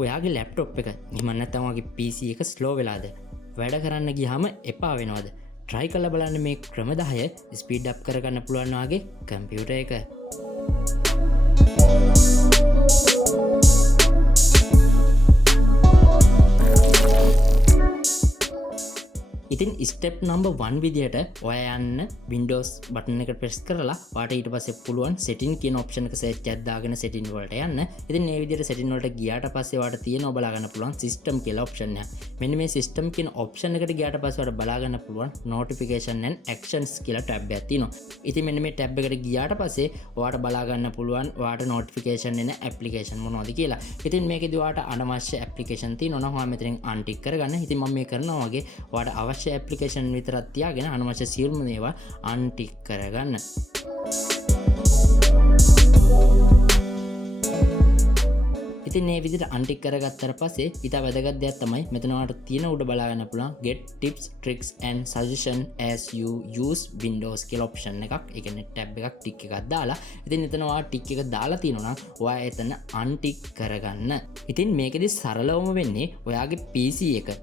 ඔයාගේ ලැප්ටොප් එක එහෙම නැත්නම් ඔයාගේ PC එක ස්ලෝ වෙලාද? වැඩ කරන්න ගියාම එපා වෙනවද? try කරලා බලන්න මේ ක්‍රම 10 ස්පීඩ් අප් කරගන්න පුළුවන් ඔයාගේ කම්පියුටර් එක. ඉතින් ස්ටෙප් නම්බර් 1 විදියට ඔයා යන්න Windows බටන් එක ප්‍රෙස් කරලා වාට ඊට පස්සේ පුළුවන් setting කියන option එක search එකක් දාගෙන setting වලට යන්න. ඉතින් මේ විදියට setting වලට ගියාට පස්සේ වාට තියෙනවා බලා ගන්න පුළුවන් system කියලා option එක. මෙන්න මේ system කියන option එකට ගියාට පස්සේ වාට බලා ගන්න පුළුවන් notification and actions කියලා tab එකක් තියෙනවා. ඉතින් මෙන්න මේ tab එකට ගියාට පස්සේ ඔයාට බලා ගන්න පුළුවන් ඔයාට notification එන application මොනවද කියලා. ඉතින් මේකෙදි ඔයාට අනවශ්‍ය application තියෙනවා නම් ඔයා මෙතනින් untick කරගන්න. ඉතින් මම මේ කරනවා වගේ ඔයාට අවශ්‍ය ඇප්ලිකේෂන් විතරක් තියාගෙන අනවශ්‍ය සියලුම ඒවා අන්ටික් කරගන්න. ඉතින් මේ විදිහට අන්ටික් කරගත්තට පස්සේ ඊට වැදගත් දෙයක් තමයි මෙතන ඔයාලට තියෙන උඩ බලා ගන්න පුළුවන් get tips tricks and suggestion as you use Windows කියලා option එකක්. ඒ කියන්නේ tab එකක් ටික් එකක් දාලා. ඉතින් එතන ඔයා ටික් එක දාලා තියෙනවා නම් ඔයා එතන අන්ටික් කරගන්න. ඉතින් මේකෙදි සරලවම වෙන්නේ ඔයාගේ PC එක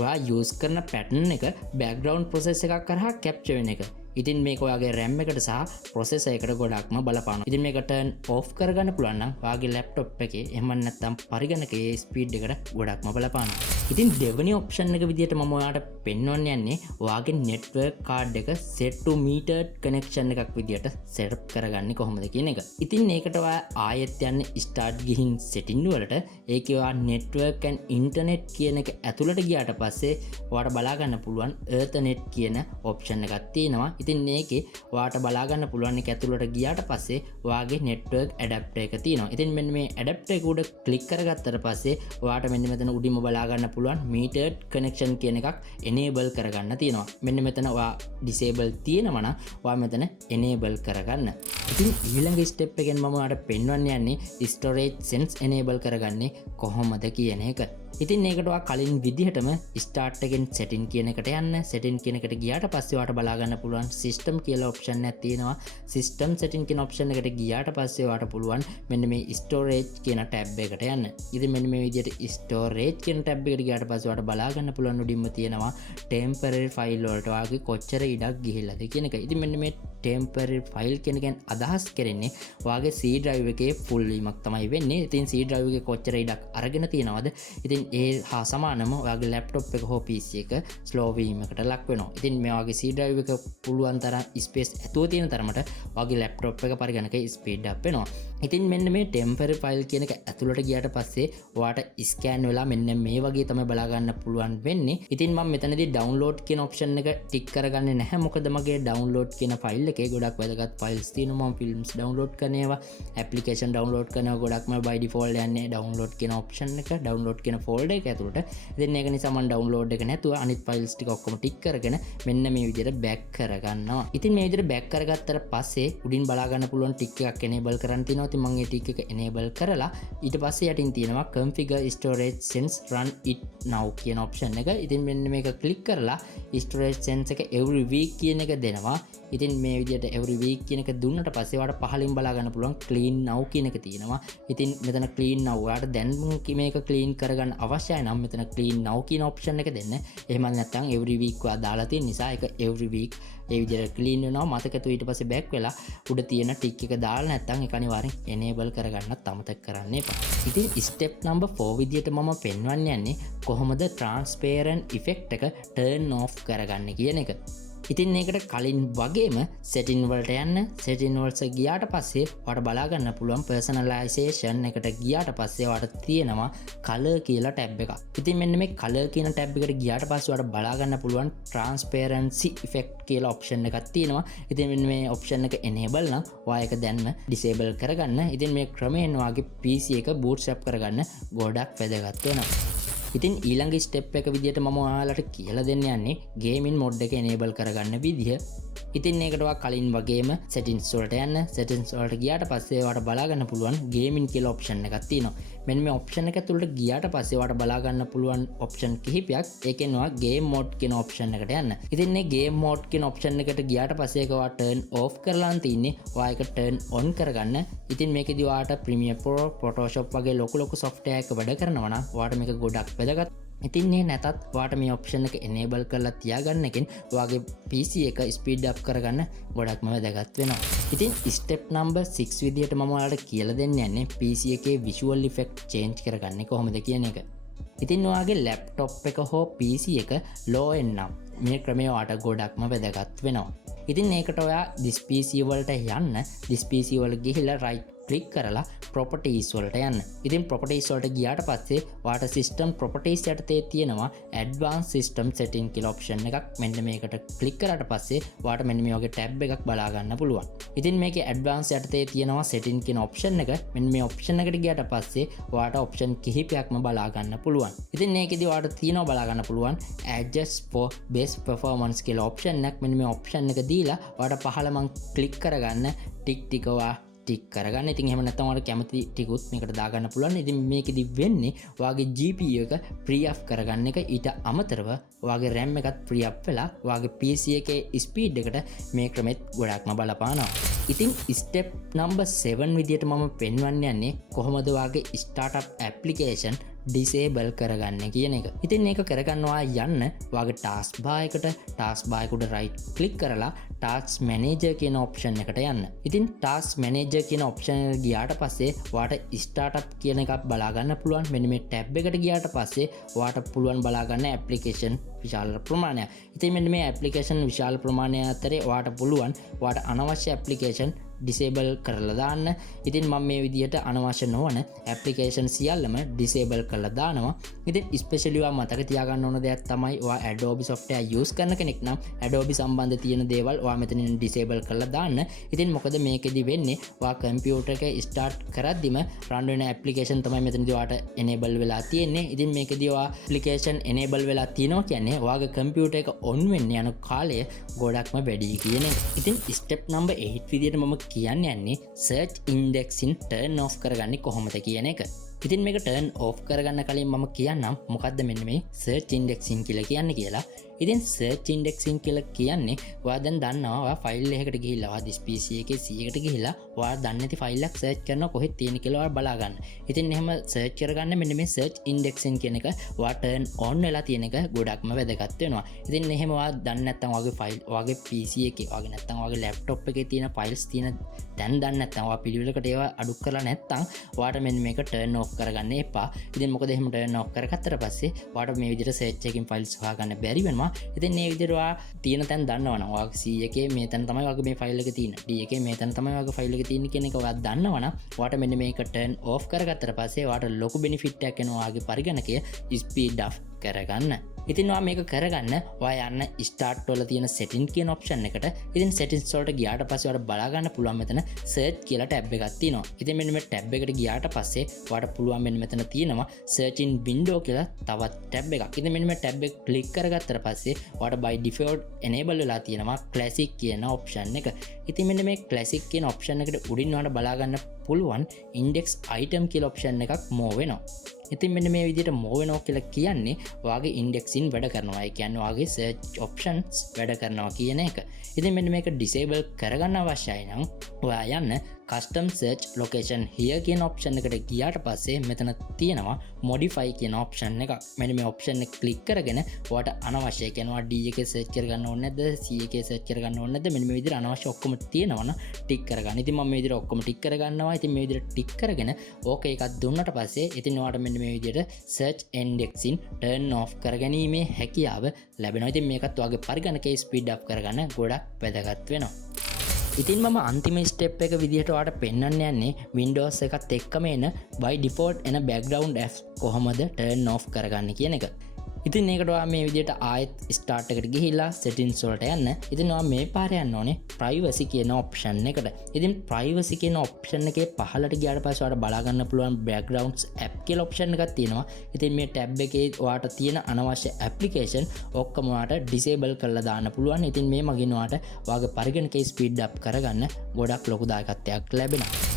ඔයා යූස් කරන පැටර්න් එක බෑග්‍රවුන්ඩ් ප්‍රොසෙස් එකක් කරහා කැප්චර් වෙන එක. ඉතින් මේක ඔයාගේ RAM එකට සහ ප්‍රොසෙසර් එකට ගොඩක්ම බලපානවා. ඉතින් මේක turn off කරගන්න පුළුවන් නම් ඔයාගේ laptop එකේ එහෙම නැත්නම් පරිගණකයේ ස්පීඩ් එකට ගොඩක්ම බලපානවා. ඉතින් දෙවෙනි option එක විදියට මම ඔයාලට පෙන්වන්න යන්නේ ඔයාගේ network card එක set to metered connection එකක් විදියට setup කරගන්නේ කොහොමද කියන එක. ඉතින් මේකට ඔයා ආයෙත් යන්නේ start ගිහින් setting වලට ඒකේ ඔයා network and internet කියන එක ඇතුළට ගියාට පස්සේ ඔයාට බලා ගන්න පුළුවන් ethernet කියන option එකක් තියෙනවා. ඉතින් මේකේ ඔයාට බලා ගන්න පුළුවන් එක ඇතුළට ගියාට පස්සේ ඔයාගේ network adapter එක තියෙනවා. ඉතින් මෙන්න මේ adapter එක උඩ click කරගත්තට පස්සේ ඔයාට මෙන්න මෙතන උඩින්ම බලා ගන්න පුළුවන් metered connection කියන එකක් enable කරගන්න තියෙනවා. මෙන්න මෙතන ඔයා disable තියෙනවා නම් ඔයා මෙතන enable කරගන්න. ඉතින් ඊළඟ step එකෙන් මම ඔයාලට පෙන්වන්න යන්නේ storage sense enable කරගන්නේ කොහොමද කියන එක. ඉතින් මේකට ඔයා කලින් විදිහටම start එකෙන් setting කියන එකට යන්න. setting කියන එකට ගියාට පස්සේ ඔයාට බලා ගන්න පුළුවන් system කියලා option එකක් තියෙනවා. system setting කියන option එකට ගියාට පස්සේ ඔයාට පුළුවන් මෙන්න මේ storage කියන tab එකට යන්න. ඉතින් මෙන්න මේ විදිහට storage කියන tab එකට ගියාට පස්සේ ඔයාට බලා ගන්න පුළුවන් උඩින්ම තියෙනවා temporary file වලට ඔයාගේ කොච්චර ඉඩක් ගිහිල්ලාද කියන එක. ඉතින් මෙන්න මේ temporary file කියන එකෙන් අදහස් කරන්නේ ඔයාගේ C drive එකේ full වීමක් තමයි වෙන්නේ. ඉතින් C drive එකේ කොච්චර ඉඩක් අරගෙන තියෙනවද? ඉතින් ඒ හා සමානම ඔයාගේ laptop එක හෝ PC එක slow වීමකට ලක් වෙනවා. ඉතින් මේ වගේ C drive එක පුළුවන් තරම් space ඇතුව තියෙන තරමට ඔයාගේ laptop එක පරිගණකයේ speed up වෙනවා. ඉතින් මෙන්න මේ temporary file කියන එක ඇතුළට ගියාට පස්සේ ඔයාට scan වෙලා මෙන්න මේ වගේ තමයි බලා ගන්න පුළුවන් වෙන්නේ. ඉතින් මම මෙතනදී download කියන option එක ටික් කරගන්නේ නැහැ. මොකද මගේ download කියන file එකේ ගොඩක් වැදගත් files තියෙනවා. මම films download කරන ඒවා, application download කරනවා ගොඩක්ම by default යන්නේ download කියන option එක, download කියන folder එක ඇතුළට. ඉතින් ඒක නිසා මම download එක නැතුව අනිත් files ටික ඔක්කොම ටික් කරගෙන මෙන්න මේ විදිහට back කරගන්නවා. ඉතින් මේ විදිහට back කරගත්තට පස්සේ උඩින් බලා ගන්න පුළුවන් ටික් එකක් enable කරන් තියෙනවා. ඉතින් මම මේ ටික් එක enable කරලා ඊට පස්සේ යටින් තියෙනවා configure storage sense run it now කියන option එක. ඉතින් මෙන්න මේක click කරලා storage sense එක every week කියන එක දෙනවා. ඉතින් මේ විදිහට every week කියන එක දුන්නට පස්සේ ඔයාලට පහලින් බලා ගන්න පුළුවන් clean now කියන එක තියෙනවා. ඉතින් මෙතන clean now ඔයාලට දැන් මේක clean කරගන්න අවශ්‍යයි නම් මෙතන clean now කියන option එක දෙන්න. එහෙම නැත්නම් every week ඔයා දාලා තියෙන නිසා ඒක every week ඒ විදිහට clean වෙනවා. මතකතු ඊට පස්සේ back වෙලා උඩ තියෙන tick එක දාලා නැත්නම් ඒක අනිවාර්යෙන් enable කරගන්නත් අමතක කරන්න එපා. ඉතින් step number 4 විදිහට මම පෙන්වන්න යන්නේ කොහොමද transparent effect එක turn off කරගන්න කියන එක. ඉතින් මේකට කලින් වගේම setting වලට යන්න. setting වලට ගියාට පස්සේ ඔයාලට බලා ගන්න පුළුවන් personalization එකට ගියාට පස්සේ ඔයාලට තියෙනවා color කියලා tab එකක්. ඉතින් මෙන්න මේ color කියන tab එකට ගියාට පස්සේ ඔයාලට බලා ගන්න පුළුවන් transparency effect කියලා option එකක් තියෙනවා. ඉතින් මෙන්න මේ option එක enable නම් ඔයා ඒක දැන්ම disable කරගන්න. ඉතින් මේ ක්‍රමයෙන් ඔයාගේ PC එක bootstrap කරගන්න ගොඩක් වැදගත් වෙනවා. ඉතින් ඊළඟ ස්ටෙප් එක විදිහට මම ඔයාලට කියලා දෙන්න යන්නේ ගේමින් මොඩ් එක enable කරගන්න විදිහ. ඉතින් ඒකටවා කලින් වගේම settings වලට යන්න. settings වලට ගියාට පස්සේ ඔයාලට බලා ගන්න පුළුවන් gaming කියලා option එකක් තියෙනවා. මෙන්න මේ option එක ඇතුළට ගියාට පස්සේ ඔයාලට බලා ගන්න පුළුවන් option කිහිපයක්. ඒකෙන් ඔයා game mode කියන option එකට යන්න. ඉතින් මේ game mode කියන option එකට ගියාට පස්සේ ඒක ඔයා turn off කරලා තින්නේ. ඔයා ඒක turn on කරගන්න. ඉතින් මේකෙදි ඔයාලට Premiere Pro, Photoshop වගේ ලොකු software එක වැඩ කරනවා නම් ඔයාලට මේක ගොඩක් වැදගත්. ඉතින් නැතත් ඔයාලට මේ option එක enable කරලා තියාගන්න එකෙන් ඔයාගේ PC එක speed up කරගන්න ගොඩක්ම වැදගත් වෙනවා. ඉතින් step number 6 විදියට මම ඔයාලට කියලා දෙන්න යන්නේ PC එකේ visual effect change කරගන්නේ කොහොමද කියන එක. ඉතින් ඔයාගේ laptop එක හෝ PC එක low end නම් මේ ක්‍රමය ඔයාලට ගොඩක්ම වැදගත් වෙනවා. ඉතින් ඒකට ඔයා this PC වලට යන්න. this PC වල ගිහිල්ලා right click කරලා properties වලට යන්න. ඉතින් properties වලට ගියාට පස්සේ ඔයාට system properties යටතේ තියෙනවා advanced system setting කියලා option එකක්. මෙන්න මේකට click කරාට පස්සේ ඔයාට මෙන්න මේ වගේ tab එකක් බලා ගන්න පුළුවන්. ඉතින් මේකේ advanced යටතේ තියෙනවා setting කියන option එක. මෙන්න මේ option එකට ගියාට පස්සේ ඔයාට option කිහිපයක්ම බලා ගන්න පුළුවන්. ඉතින් මේකෙදි ඔයාට තියෙනවා බලා ගන්න පුළුවන් adjust for best performance කියලා option එකක්. මෙන්න මේ option එක දීලා ඔයාට පහළ මං click කරගන්න ටික ඔයා ටික් කරගන්න. ඉතින් එහෙම නැත්නම් ඔයාලට කැමති ටිකුත් මේකට දාගන්න පුළුවන්. ඉතින් මේකෙදි වෙන්නේ ඔයාගේ GPU එක free up කරගන්න එක. ඊට අමතරව ඔයාගේ RAM එකත් free up වෙලා ඔයාගේ PC එකේ speed එකට මේ ක්‍රමෙත් ගොඩක්ම බලපානවා. ඉතින් step number 7 විදියට මම පෙන්වන්න යන්නේ කොහොමද ඔයාගේ startup application disable කරගන්න කියන එක. ඉතින් මේක කරගන්නවා යන්න ඔයාගේ task bar එකට right click කරලා task manager කියන option එකට යන්න. ඉතින් task manager කියන option එකට ගියාට පස්සේ ඔයාට startup කියන එකක් බලා ගන්න පුළුවන්. මෙන්න මේ tab එකට ගියාට පස්සේ ඔයාට පුළුවන් බලා ගන්න application විශාල ප්‍රමාණයක්. ඉතින් මෙන්න මේ application විශාල ප්‍රමාණය අතරේ ඔයාට පුළුවන් ඔයාට අනවශ්‍ය application disable කරලා දාන්න. ඉතින් මම මේ විදියට අනවශ්‍ය නොවන application සියල්ලම disable කරලා දානවා. ඉතින් especially ඔයා මතක තියාගන්න ඕන දෙයක් තමයි ඔයා Adobe software use කරන කෙනෙක් නම් Adobe සම්බන්ධ තියෙන දේවල් ඔයා මෙතනින් disable කරලා දාන්න. ඉතින් මොකද මේකෙදි වෙන්නේ ඔයා computer එක start කරද්දිම run වෙන application තමයි මෙතනදී ඔයාට enable වෙලා තියෙන්නේ. ඉතින් මේකෙදි ඔයා application enable වෙලා තියෙනවා කියන්නේ ඔයාගේ computer එක on වෙන්න යන කාලය ගොඩක්ම වැඩි කියන එක. ඉතින් step number 8 විදියට මම කියන්න යන්නේ search indexing turn off කරගන්නේ කොහොමද කියන එක. ඉතින් මේක turn off කරගන්න කලින් මම කියන්නම් මොකද්ද මෙන්න මේ search indexing කියලා කියන්නේ කියලා. ඉතින් search indexing කියලා කියන්නේ ඔයා දැන් දන්නවා ඔයා ෆයිල් එකකට ගිහිල්ලා ඔයා this PC එකේ C එකට ගිහිල්ලා ඔයා දන්නේ නැති ෆයිල් එකක් search කරනවා කොහෙද තියෙන්නේ කියලා ඔයා බලා ගන්න. ඉතින් එහෙම search කරගන්න මෙන්න මේ search indexing කියන එක ඔයා turn on වෙලා තියෙන එක ගොඩක්ම වැදගත් වෙනවා. ඉතින් එහෙම ඔයා දන්නේ නැත්නම් ඔයාගේ ෆයිල් ඔයාගේ PC එකේ ඔයාගේ නැත්නම් ඔයාගේ laptop එකේ තියෙන files තියෙන දැන් දන්නේ නැත්නම් ඔයා පිළිවෙලකට ඒවා අඩු කරලා නැත්නම් ඔයාට මෙන්න මේක turn off කරගන්න එපා. ඉතින් මොකද එහෙම turn off කරගත්තට පස්සේ ඔයාට මේ විදිහට search එකකින් files හොයාගන්න බැරි වෙනවා. ඉතින් මේ විදිහට ඔයා තියෙන තැන දන්නවනම් ඔයාගේ C එකේ මේ තැන තමයි ඔයාගේ මේ ෆයිල් එක තියෙන්නේ. D එකේ මේ තැන තමයි ඔයාගේ ෆයිල් එක තියෙන්නේ කියන එක ඔයා දන්නවනම් ඔයාට මෙන්න මේක turn off කරගත්තට පස්සේ ඔයාට ලොකු benefit එකක් එනවා ඔයාගේ පරිගණකය speed up කරගන්න. ඉතින් ඔයා මේක කරගන්න ඔයා යන්න start වල තියෙන setting කියන option එකට. ඉතින් settings වලට ගියාට පස්සේ ඔයාට බලා ගන්න පුළුවන් මෙතන search කියලා tab එකක් තියෙනවා. ඉතින් මෙන්න මේ tab එකට ගියාට පස්සේ ඔයාට පුළුවන් මෙන්න මෙතන තියෙනවා search in window කියලා තවත් tab එකක්. ඉතින් මෙන්න මේ tab එක click කරගත්තට පස්සේ ඔයාට by default enable වෙලා තියෙනවා classic කියන option එක. ඉතින් මෙන්න මේ classic කියන option එකට උඩින් ඔයාට බලා ගන්න පුළුවන් index item කියලා option එකක් more වෙනවා. ඉතින් මෙන්න මේ විදිහට more වෙනවා කියලා කියන්නේ ඔයාගේ indexing වැඩ කරනවා. ඒ කියන්නේ ඔයාගේ search options වැඩ කරනවා කියන එක. ඉතින් මෙන්න මේක disable කරගන්න අවශ්‍යයි නම් ඔයා යන්න custom search location here කියන option එකට ගියාට පස්සේ මෙතන තියෙනවා modify කියන option එකක්. මෙන්න මේ option එක click කරගෙන ඔයාට අනවශ්‍ය කියනවා D එකේ search කරගන්න ඕනේ නැද්ද C එකේ search කරගන්න ඕනේ නැද්ද මෙන්න මේ විදිහට අනවශ්‍ය ඔක්කොම තියෙනවනම් ටික් කරගන්න. ඉතින් මම මේ විදිහට ඔක්කොම ටික් කරගන්නවා. ඉතින් මේ විදිහට ටික් කරගෙන ඕකේ එකක් දුන්නට පස්සේ ඉතින් ඔයාට මෙන්න මේ විදිහට search indexing turn off කරගැනීමේ හැකියාව ලැබෙනවා. ඉතින් මේකත් ඔයාගේ පරිගණකයේ speed up කරගන්න ගොඩක් වැදගත් වෙනවා. ඉතින් මම අන්තිම ස්ටෙප් එක විදිහට ඔයාලට පෙන්වන්න යන්නේ Windows එකත් එක්කම එන by default එන background apps කොහොමද turn off කරගන්න කියන එක. ඉතින් ඒකට මේ විදිහට ආයෙත් ස්ටාර්ට් එකට ගිහිල්ලා settings වලට යන්න. ඉතින් මේ පාර යන්න ඕනේ privacy කියන option එකට. ඉතින් privacy කියන option එකේ පහළට ගියාට පස්සේ ඔයාලට බලා ගන්න පුළුවන් backgrounds app කියලා option එකක් තියෙනවා. ඉතින් මේ tab එකේ ඔයාලට තියෙන අනවශ්‍ය application ඔක්කොම ඔයාලට disable කරලා දාන්න පුළුවන්. ඉතින් මේ මගින් ඔයාලට ඔයාගේ පරිගණකයේ speed up කරගන්න ගොඩක් ලොකු දායකත්වයක් ලැබෙනවා.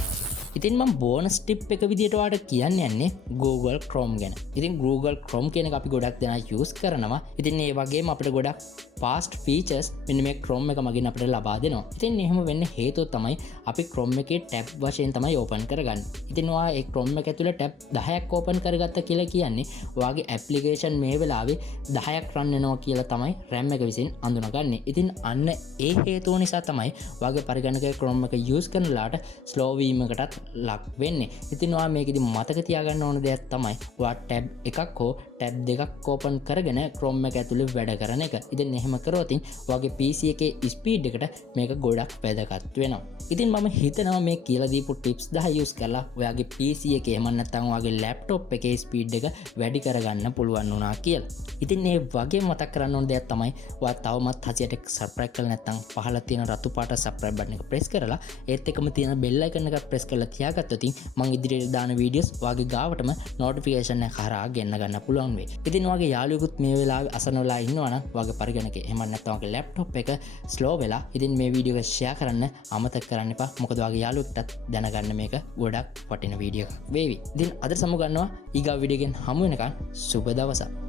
ඉතින් මම බෝනස් ටිප් එක විදිහට ඔයාලට කියන්න යන්නේ Google Chrome ගැන. ඉතින් Google Chrome කියන එක අපි ගොඩක් දෙනා use කරනවා. ඉතින් ඒ වගේම අපිට ගොඩක් fast features මෙන්න මේ Chrome එක මගින් අපිට ලබා දෙනවා. ඉතින් එහෙම වෙන්න හේතුව තමයි අපි Chrome එකේ tab වශයෙන් තමයි open කරගන්නේ. ඉතින් ඔයා ඒ Chrome එක ඇතුලේ tab 10ක් open කරගත්තා කියලා කියන්නේ ඔයාගේ application මේ වෙලාවේ 10ක් run වෙනවා කියලා තමයි RAM එක විසින් අඳුනගන්නේ. ඉතින් අන්න ඒ හේතුව නිසා තමයි ඔයාගේ පරිගණකයේ Chrome එක use කරනලාට slow වීමකටත් ලක් වෙන්නේ. ඉතින් ඔයා මේකෙදි මතක තියාගන්න ඕන දෙයක් තමයි ඔයා tab එකක් හෝ tab දෙකක් open කරගෙන Chrome එක ඇතුලේ වැඩ කරන එක. ඉතින් එහෙම කරොත් ඔයාගේ PC එකේ ස්පීඩ් එකට මේක ගොඩක් වැදගත් වෙනවා. ඉතින් මම හිතනවා මේ කියලා දීපු ටිප්ස් 10 use කරලා ඔයාගේ PC එකේ එහෙම නැත්නම් ඔයාගේ laptop එකේ ස්පීඩ් එක වැඩි කරගන්න පුළුවන් වුණා කියලා. ඉතින් මේ වගේ මතක් කරන්න ඕන දෙයක් තමයි ඔයා තවමත් Hasiyaට subscribe කරලා නැත්නම් පහළ තියෙන රතු පාට subscribe button එක press කරලා ඒත් එකම තියෙන bell icon එක press කරලා තියාගත්තොත් මම ඉදිරියට දාන වීඩියෝස් ඔයාගේ ගාවටම notification එක හරහා ගෙන්න ගන්න පුළුවන් වෙයි. ඉතින් ඔයාගේ යාළුවෙකුත් මේ වෙලාවේ අසන වෙලා ඉන්නවා නම් ඔයාගේ පරිගණකේ එහෙම නැත්නම් ඔයාගේ laptop එක slow වෙලා ඉතින් මේ වීඩියෝ එක share කරන්න අමතක කරන්න එපා. මොකද ඔයාගේ යාළුවෙක්ටත් දැනගන්න මේක ගොඩක් වටින වීඩියෝ එකක් වේවි. ඉතින් අද සමු ගන්නවා ඊගා වීඩියෝ එකෙන් හමු වෙනකන් සුබ දවසක්.